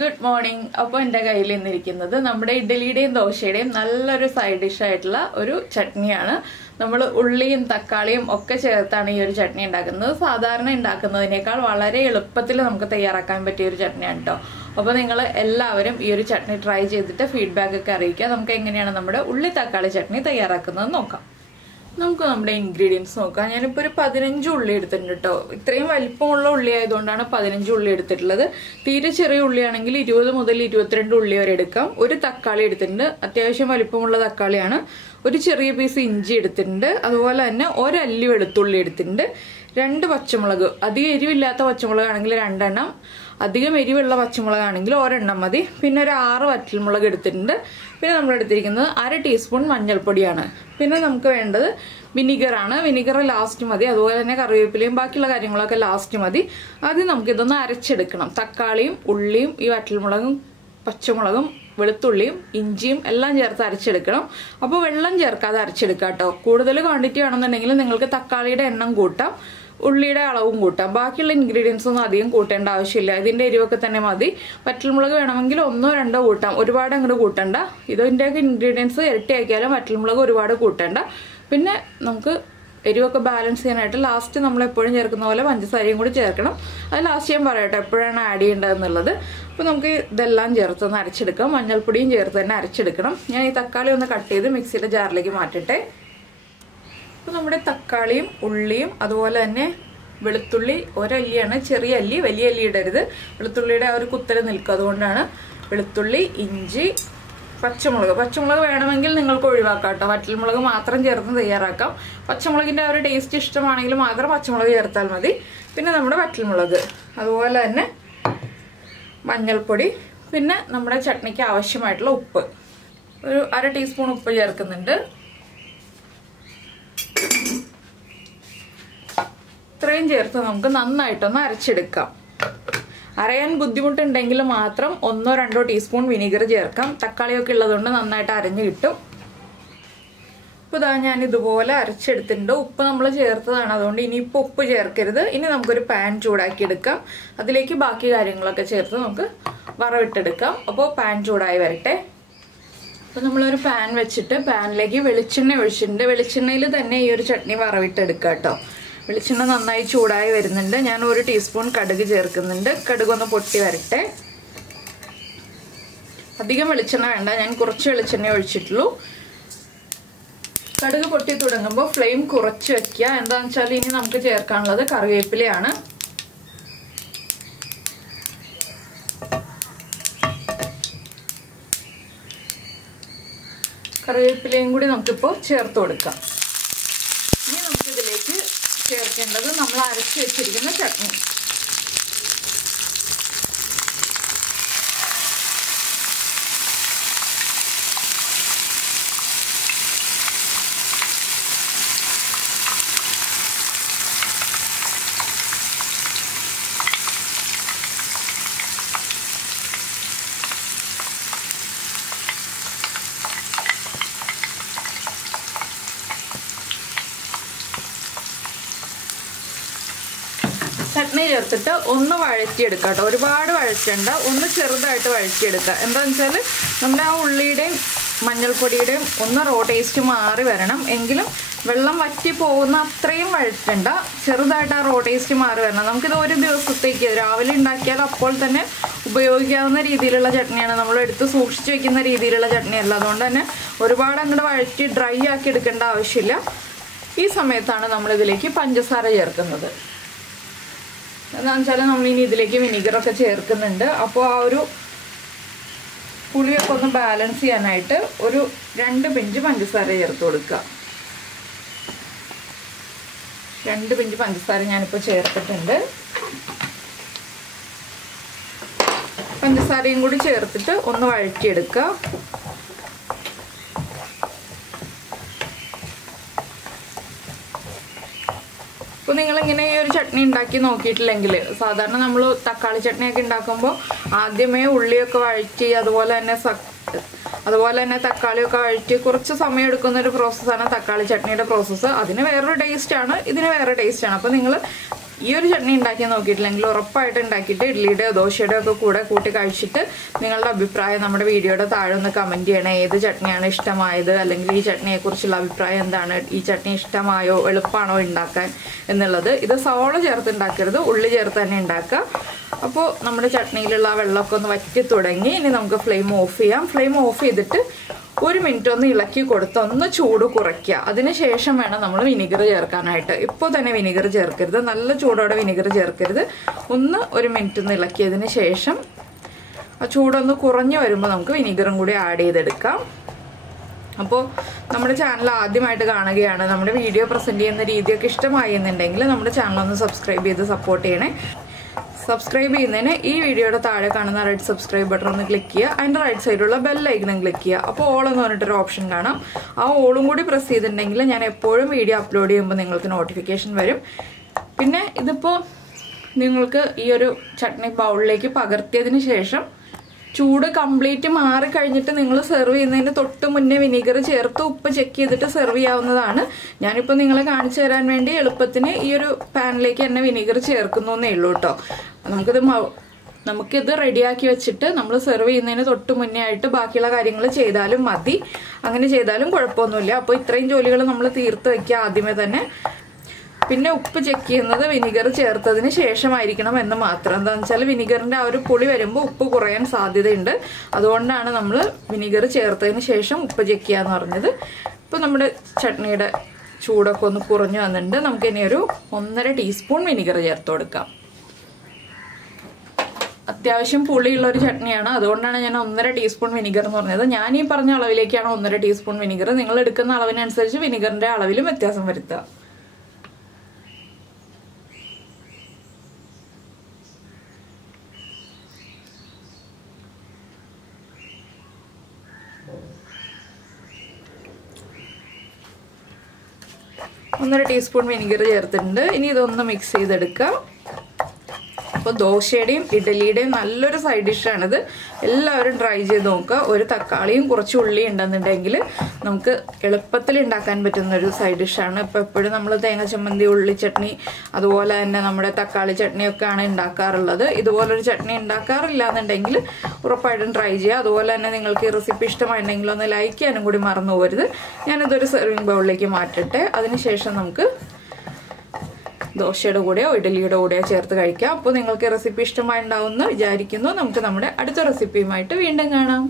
good morning. അപ്പോൾ എൻ്റെ കയ്യിൽ ഇന്നിരിക്കുന്നത് നമ്മുടെ ഇഡ്ഡലിയുടെയും ദോശയുടെയും നല്ലൊരു സൈഡ് ഡിഷ് ആയിട്ടുള്ള ഒരു ചട്നിയാണ്. നമ്മൾ ഉള്ളിയും തക്കാളിയും ഒക്കെ ചേർത്താണ് ഈ ഒരു ചട്നി ഉണ്ടാക്കുന്നത്. സാധാരണ ഉണ്ടാക്കുന്നതിനേക്കാൾ വളരെ എളുപ്പത്തിൽ നമുക്ക് തയ്യാറാക്കാൻ പറ്റിയ ഒരു ചട്നിയാണ് കേട്ടോ. അപ്പോൾ നിങ്ങൾ എല്ലാവരും ഈ ഒരു ചട്നി ട്രൈ ചെയ്തിട്ട് ഫീഡ്ബാക്ക് ഒക്കെ അറിയിക്കുക. നമുക്ക് എങ്ങനെയാണ് നമ്മുടെ ഉള്ളി തക്കാളി ചട്നി തയ്യാറാക്കുന്നത് നോക്കാം. നമുക്ക് നമ്മുടെ ഇൻഗ്രീഡിയൻസ് നോക്കാം. ഞാനിപ്പോൾ ഒരു 15 ഉള്ളി എടുത്തിട്ടുണ്ട് കേട്ടോ. ഇത്രയും വലിപ്പമുള്ള ഉള്ളി ആയതുകൊണ്ടാണ് 15 ഉള്ളി എടുത്തിട്ടുള്ളത്. തീരെ ചെറിയ ഉള്ളിയാണെങ്കിൽ 20 മുതൽ 22 ഉള്ളി വരെ എടുക്കാം. ഒരു തക്കാളി എടുത്തിട്ടുണ്ട്, അത്യാവശ്യം വലിപ്പമുള്ള തക്കാളിയാണ്. ഒരു ചെറിയ പീസ് ഇഞ്ചി എടുത്തിട്ടുണ്ട്, അതുപോലെ തന്നെ ഒരല്ലി വെളുത്തുള്ളി എടുത്തിട്ടുണ്ട്. 2 പച്ചമുളക്, അധികം എരിവില്ലാത്ത പച്ചമുളകാണെങ്കിൽ 2 എണ്ണം, അധികം എരിവുള്ള പച്ചമുളകാണെങ്കിൽ 1 എണ്ണം മതി. പിന്നെ ഒരു 6 വറ്റൽമുളക് എടുത്തിട്ടുണ്ട്. പിന്നെ നമ്മൾ എടുത്തിരിക്കുന്നത് 1/2 ടീസ്പൂൺ മഞ്ഞൾപ്പൊടിയാണ്. പിന്നെ നമുക്ക് വേണ്ടത് വിനിഗറാണ്. വിനിഗർ ലാസ്റ്റ് മതി. അതുപോലെ തന്നെ കറിവേപ്പിലയും ബാക്കിയുള്ള കാര്യങ്ങളൊക്കെ ലാസ്റ്റ് മതി. ആദ്യം നമുക്കിതൊന്ന് അരച്ചെടുക്കണം. തക്കാളിയും ഉള്ളിയും ഈ വറ്റൽമുളകും പച്ചമുളകും വെളുത്തുള്ളിയും ഇഞ്ചിയും എല്ലാം ചേർത്ത് അരച്ചെടുക്കണം. അപ്പോൾ വെള്ളം ചേർക്കാതെ അരച്ചെടുക്കാം കേട്ടോ. കൂടുതൽ ക്വാണ്ടിറ്റി ആണെന്നുണ്ടെങ്കിൽ നിങ്ങൾക്ക് തക്കാളിയുടെ എണ്ണം കൂട്ടാം, ഉള്ളിയുടെ അളവും കൂട്ടാം. ബാക്കിയുള്ള ഇൻഗ്രീഡിയൻസ് ഒന്നും അധികം കൂട്ടേണ്ട ആവശ്യമില്ല. ഇതിൻ്റെ എരിവൊക്കെ തന്നെ മതി. വറ്റൽമുളക് വേണമെങ്കിൽ 1 or 2 കൂട്ടാം, ഒരുപാട് അങ്ങോട്ട് കൂട്ടണ്ട. ഇതിൻ്റെയൊക്കെ ഇൻഗ്രീഡിയൻസ് ഇരട്ടിയാക്കിയാലും വറ്റൽമുളക് ഒരുപാട് കൂട്ടേണ്ട. പിന്നെ നമുക്ക് എരിവൊക്കെ ബാലൻസ് ചെയ്യാനായിട്ട് ലാസ്റ്റ് നമ്മൾ എപ്പോഴും ചേർക്കുന്ന പോലെ പഞ്ചസാരയും കൂടി ചേർക്കണം. അത് ലാസ്റ്റ് ഞാൻ പറയട്ടെ എപ്പോഴാണ് ആഡ് ചെയ്യേണ്ടതെന്നുള്ളത്. അപ്പോൾ നമുക്ക് ഇതെല്ലാം ചേർത്തൊന്ന് അരച്ചെടുക്കാം. മഞ്ഞൾപ്പൊടിയും ചേർത്ത് തന്നെ അരച്ചെടുക്കണം. ഞാൻ ഈ തക്കാളി ഒന്ന് കട്ട് ചെയ്ത് മിക്സിയുടെ ജാറിലേക്ക് മാറ്റട്ടെ. അപ്പോൾ നമ്മുടെ തക്കാളിയും ഉള്ളിയും അതുപോലെ തന്നെ വെളുത്തുള്ളി ഒരല്ലിയാണ്, ചെറിയ അല്ലി, വലിയ അല്ലി ഇടരുത്. വെളുത്തുള്ളിയുടെ ആ ഒരു കുത്തൽ നിൽക്കും, അതുകൊണ്ടാണ്. വെളുത്തുള്ളി, ഇഞ്ചി, പച്ചമുളക് വേണമെങ്കിൽ നിങ്ങൾക്ക് ഒഴിവാക്കാം കേട്ടോ. വറ്റൽമുളക് മാത്രം ചേർത്ത് തയ്യാറാക്കാം. പച്ചമുളകിൻ്റെ ആ ഒരു ടേസ്റ്റ് ഇഷ്ടമാണെങ്കിൽ മാത്രം പച്ചമുളക് ചേർത്താൽ മതി. പിന്നെ നമ്മുടെ വറ്റൽമുളക്, അതുപോലെ തന്നെ മഞ്ഞൾപ്പൊടി, പിന്നെ നമ്മുടെ ചട്നിക്ക് ആവശ്യമായിട്ടുള്ള ഉപ്പ്, ഒരു 1/2 ടീസ്പൂൺ ഉപ്പ് ചേർക്കുന്നുണ്ട്. ഇത്രയും ചേർത്ത് നമുക്ക് നന്നായിട്ടൊന്ന് അരച്ചെടുക്കാം. അരയാൻ ബുദ്ധിമുട്ടുണ്ടെങ്കിൽ മാത്രം 1 or 2 ടീസ്പൂൺ വിനീഗർ ചേർക്കാം. തക്കാളിയൊക്കെ ഉള്ളതുകൊണ്ട് നന്നായിട്ട് അരഞ്ഞു കിട്ടും. അപ്പോൾ ഇതാ ഞാൻ ഇതുപോലെ അരച്ചെടുത്തിട്ടുണ്ട്. ഉപ്പ് നമ്മൾ ചേർത്തതാണ്, അതുകൊണ്ട് ഇനിയിപ്പോൾ ഉപ്പ് ചേർക്കരുത്. ഇനി നമുക്കൊരു പാൻ ചൂടാക്കി എടുക്കാം. അതിലേക്ക് ബാക്കി കാര്യങ്ങളൊക്കെ ചേർത്ത് നമുക്ക് വറവിട്ടെടുക്കാം. അപ്പോൾ പാൻ ചൂടായി വരട്ടെ. അപ്പോൾ നമ്മളൊരു പാൻ വെച്ചിട്ട് പാനിലേക്ക് വെളിച്ചെണ്ണ ഒഴിച്ചിട്ടുണ്ട്. വെളിച്ചെണ്ണയിൽ തന്നെ ഈ ഒരു ചട്നി വറവിട്ടെടുക്കാം കേട്ടോ. വെളിച്ചെണ്ണ നന്നായി ചൂടായി വരുന്നുണ്ട്. ഞാൻ 1 ടീസ്പൂൺ കടുക് ചേർക്കുന്നുണ്ട്. കടുക് ഒന്ന് പൊട്ടി വരട്ടെ. അധികം വെളിച്ചെണ്ണ വേണ്ട, ഞാൻ കുറച്ച് വെളിച്ചെണ്ണ ഒഴിച്ചിട്ടുള്ളൂ. കടുക് പൊട്ടി തുടങ്ങുമ്പോൾ ഫ്ലെയിം കുറച്ച് വെക്കുക. എന്താണെന്ന് വെച്ചാൽ ഇനി നമുക്ക് ചേർക്കാനുള്ളത് കറിവേപ്പിലയാണ്. കറിവേപ്പിലയും കൂടി നമുക്കിപ്പോൾ ചേർത്ത് കൊടുക്കാം. ഇനി നമുക്കിതിലേക്ക് ചേർക്കേണ്ടത് നമ്മൾ അരച്ച് വെച്ചിരിക്കുന്ന ചട്നി. ചട്നി ചേർത്തിട്ട് ഒന്ന് വഴറ്റിയെടുക്കുക കേട്ടോ. ഒരുപാട് വഴറ്റണ്ട, ഒന്ന് ചെറുതായിട്ട് വഴറ്റിയെടുക്കുക. എന്താണെന്ന് വെച്ചാൽ നമ്മുടെ ആ ഉള്ളിയുടെയും മഞ്ഞൾപ്പൊടിയുടെയും ഒന്ന് റോ ടേസ്റ്റ് മാറി വരണം. എങ്കിലും വെള്ളം വറ്റി പോകുന്ന അത്രയും വഴറ്റണ്ട, ചെറുതായിട്ട് ആ റോ ടേസ്റ്റ് മാറി വരണം. നമുക്കിത് ഒരു ദിവസത്തേക്ക് രാവിലെ ഉണ്ടാക്കിയാൽ അപ്പോൾ തന്നെ ഉപയോഗിക്കാവുന്ന രീതിയിലുള്ള ചട്നിയാണ്. നമ്മൾ എടുത്ത് സൂക്ഷിച്ച് വെക്കുന്ന രീതിയിലുള്ള ചട്നിയല്ല. അതുകൊണ്ട് തന്നെ ഒരുപാട് അങ്ങോട്ട് വഴറ്റി ഡ്രൈ ആക്കി എടുക്കേണ്ട ആവശ്യമില്ല. ഈ സമയത്താണ് നമ്മളിതിലേക്ക് പഞ്ചസാര ചേർക്കുന്നത്. എന്താണെന്ന് വെച്ചാൽ നമ്മളിനി ഇതിലേക്ക് വിനീഗറൊക്കെ ചേർക്കുന്നുണ്ട്. അപ്പോൾ ആ ഒരു പുളിയൊക്കെ ഒന്ന് ബാലൻസ് ചെയ്യാനായിട്ട് ഒരു 2 പിഞ്ച് പഞ്ചസാര ചേർത്ത് കൊടുക്കുക. 2 പിഞ്ച് പഞ്ചസാര ഞാനിപ്പോൾ ചേർത്തിട്ടുണ്ട്. പഞ്ചസാരയും കൂടി ചേർത്തിട്ട് ഒന്ന് വഴറ്റിയെടുക്കുക. അപ്പോൾ നിങ്ങളിങ്ങനെ ഈ ഒരു ചട്നി ഉണ്ടാക്കി നോക്കിയിട്ടില്ലെങ്കിൽ, സാധാരണ നമ്മൾ തക്കാളി ചട്നിയൊക്കെ ഉണ്ടാക്കുമ്പോൾ ആദ്യമേ ഉള്ളിയൊക്കെ വഴറ്റി അതുപോലെ തന്നെ തക്കാളിയൊക്കെ വഴറ്റി കുറച്ച് സമയം എടുക്കുന്ന ഒരു പ്രോസസ്സാണ് തക്കാളി ചട്നിയുടെ പ്രോസസ്സ്. അതിന് വേറൊരു ടേസ്റ്റാണ്, ഇതിന് വേറെ ടേസ്റ്റാണ്. അപ്പോൾ നിങ്ങൾ ഈ ഒരു ചട്നി ഉണ്ടാക്കി നോക്കിയിട്ടില്ലെങ്കിൽ ഉറപ്പായിട്ട് ഉണ്ടാക്കിയിട്ട് ഇഡ്ഡലിയുടെ ദോശയുടെ ഒക്കെ കൂടെ കൂട്ടി കഴിച്ചിട്ട് നിങ്ങളുടെ അഭിപ്രായം നമ്മുടെ വീഡിയോയുടെ താഴെ ഒന്ന് കമൻറ്റ് ചെയ്യണേ. ഏത് ചട്നിയാണ് ഇഷ്ടമായത്, അല്ലെങ്കിൽ ഈ ചട്നിയെക്കുറിച്ചുള്ള അഭിപ്രായം എന്താണ്, ഈ ചട്നി ഇഷ്ടമായോ, എളുപ്പമാണോ ഉണ്ടാക്കാൻ എന്നുള്ളത്. ഇത് സവോള ചേർത്ത് ഉണ്ടാക്കരുത്, ഉള്ളി ചേർത്ത് തന്നെ ഉണ്ടാക്കുക. അപ്പോൾ നമ്മുടെ ചട്നിയിലുള്ള ആ വെള്ളമൊക്കെ ഒന്ന് വറ്റി തുടങ്ങി. ഇനി നമുക്ക് ഫ്ലെയിം ഓഫ് ചെയ്യാം. ഫ്ലെയിം ഓഫ് ചെയ്തിട്ട് 1 മിനിറ്റ് ഒന്ന് ഇളക്കി കൊടുത്ത് ഒന്ന് ചൂട് കുറയ്ക്കുക. അതിനുശേഷം വേണം നമ്മൾ വിനിഗർ ചേർക്കാനായിട്ട്. ഇപ്പോൾ തന്നെ വിനിഗർ ചേർക്കരുത്, നല്ല ചൂടോടെ വിനിഗർ ചേർക്കരുത്. 1 മിനിറ്റ് ഒന്ന് ഇളക്കിയതിന് ശേഷം ആ ചൂടൊന്ന് കുറഞ്ഞു വരുമ്പോൾ നമുക്ക് വിനിഗറും കൂടി ആഡ് ചെയ്തെടുക്കാം. അപ്പോൾ നമ്മുടെ ചാനൽ ആദ്യമായിട്ട് കാണുകയാണ്, നമ്മുടെ വീഡിയോ പ്രസൻറ്റ് ചെയ്യുന്ന രീതിയൊക്കെ ഇഷ്ടമായി എന്നുണ്ടെങ്കിൽ നമ്മുടെ ചാനൽ ഒന്ന് സബ്സ്ക്രൈബ് ചെയ്ത് സപ്പോർട്ട് ചെയ്യണേ. സബ്സ്ക്രൈബ് ചെയ്യുന്നതിന് ഈ വീഡിയോയുടെ താഴെ കാണുന്ന റെഡ് സബ്സ്ക്രൈബ് ബട്ടൺ ഒന്ന് ക്ലിക്ക് ചെയ്യുക. അതിൻ്റെ റൈറ്റ് സൈഡിലുള്ള ബെൽ ഐക്കണും ക്ലിക്ക് ചെയ്യുക. അപ്പോൾ ഓൾ എന്ന് പറഞ്ഞിട്ടൊരു ഓപ്ഷൻ കാണാം. ആ ഓളും കൂടി പ്രസ് ചെയ്തിട്ടുണ്ടെങ്കിൽ ഞാൻ എപ്പോഴും വീഡിയോ അപ്ലോഡ് ചെയ്യുമ്പോൾ നിങ്ങൾക്ക് നോട്ടിഫിക്കേഷൻ വരും. പിന്നെ ഇതിപ്പോൾ നിങ്ങൾക്ക് ഈ ഒരു ചട്നി ബൗളിലേക്ക് പകർത്തിയതിന് ശേഷം ചൂട് കംപ്ലീറ്റ് മാറി കഴിഞ്ഞിട്ട് നിങ്ങൾ സെർവ് ചെയ്യുന്നതിന് തൊട്ട് മുന്നേ വിനീഗർ ചേർത്ത് ഉപ്പ് ചെക്ക് ചെയ്തിട്ട് സെർവ് ചെയ്യാവുന്നതാണ്. ഞാനിപ്പോൾ നിങ്ങളെ കാണിച്ചു തരാൻ വേണ്ടി എളുപ്പത്തിന് ഈ ഒരു പാനിലേക്ക് തന്നെ വിനീഗർ ചേർക്കുന്നേ ഉള്ളൂ കേട്ടോ. നമുക്കിത് റെഡിയാക്കി വെച്ചിട്ട് നമ്മൾ സെർവ് ചെയ്യുന്നതിന് തൊട്ട് മുന്നേ ആയിട്ട് ബാക്കിയുള്ള കാര്യങ്ങൾ ചെയ്താലും മതി. അങ്ങനെ ചെയ്താലും കുഴപ്പമൊന്നുമില്ല. അപ്പോൾ ഇത്രയും ജോലികൾ നമ്മൾ തീർത്ത് വയ്ക്കുക ആദ്യമേ തന്നെ. പിന്നെ ഉപ്പ് ചെക്ക് ചെയ്യുന്നത് വിനിഗർ ചേർത്തതിന് ശേഷമായിരിക്കണം എന്ന് മാത്രം. എന്താണെന്ന് വെച്ചാൽ വിനിഗറിൻ്റെ ആ ഒരു പുളി വരുമ്പോൾ ഉപ്പ് കുറയാൻ സാധ്യതയുണ്ട്. അതുകൊണ്ടാണ് നമ്മൾ വിനിഗർ ചേർത്തതിന് ശേഷം ഉപ്പ് ചെക്ക് ചെയ്യാന്ന് പറഞ്ഞത്. ഇപ്പോൾ നമ്മുടെ ചട്നിയുടെ ചൂടൊക്കെ ഒന്ന് കുറഞ്ഞു വന്നിട്ടുണ്ട്. നമുക്കിനി ഒരു 1.5 ടീസ്പൂൺ വിനിഗർ ചേർത്ത് കൊടുക്കാം. അത്യാവശ്യം പുളിയുള്ളൊരു ചട്നിയാണ്, അതുകൊണ്ടാണ് ഞാൻ 1.5 ടീസ്പൂൺ വിനിഗർ എന്ന് പറഞ്ഞത്. ഞാൻ ഈ പറഞ്ഞ അളവിലേക്കാണ് 1.5 ടീസ്പൂൺ വിനിഗർ. നിങ്ങൾ എടുക്കുന്ന അളവിനനുസരിച്ച് വിനിഗറിൻ്റെ അളവിലും വ്യത്യാസം വരുത്തുക. ഒന്നര ടീസ്പൂൺ വിനിഗർ ചേർത്തിട്ടുണ്ട്. ഇനി ഇതൊന്ന് മിക്സ് ചെയ്തെടുക്കാം. അപ്പോൾ ദോശയുടെയും ഇഡലിയുടെയും നല്ലൊരു സൈഡ് ഡിഷാണിത്. എല്ലാവരും ട്രൈ ചെയ്ത് നോക്കുക. ഒരു തക്കാളിയും കുറച്ച് ഉള്ളിയും ഉണ്ടെന്നുണ്ടെങ്കിൽ നമുക്ക് എളുപ്പത്തിൽ ഉണ്ടാക്കാൻ പറ്റുന്നൊരു സൈഡ് ഡിഷാണ്. ഇപ്പോൾ എപ്പോഴും നമ്മൾ തേങ്ങ ചമ്മന്തി, ഉള്ളി ചട്നി, അതുപോലെ തന്നെ നമ്മുടെ തക്കാളി ചട്നിയൊക്കെയാണ് ഉണ്ടാക്കാറുള്ളത്. ഇതുപോലൊരു ചട്നി ഉണ്ടാക്കാറില്ല എന്നുണ്ടെങ്കിൽ ഉറപ്പായിട്ടും ട്രൈ ചെയ്യുക. അതുപോലെ തന്നെ നിങ്ങൾക്ക് ഈ റെസിപ്പി ഇഷ്ടമായിട്ടുണ്ടെങ്കിൽ ഒന്ന് ലൈക്ക് ചെയ്യാനും കൂടി മറന്നു പോകരുത്. ഞാനിതൊരു സെർവിങ് ബൗളിലേക്ക് മാറ്റട്ടെ. അതിനുശേഷം നമുക്ക് ദോശയുടെ കൂടെയോ ഇഡലിയുടെ കൂടെയോ ചേർത്ത് കഴിക്കാം. അപ്പോൾ നിങ്ങൾക്ക് റെസിപ്പി ഇഷ്ടമായി ഉണ്ടാവുമെന്ന് വിചാരിക്കുന്നു. നമുക്ക് നമ്മുടെ അടുത്ത റെസിപ്പിയുമായിട്ട് വീണ്ടും കാണാം.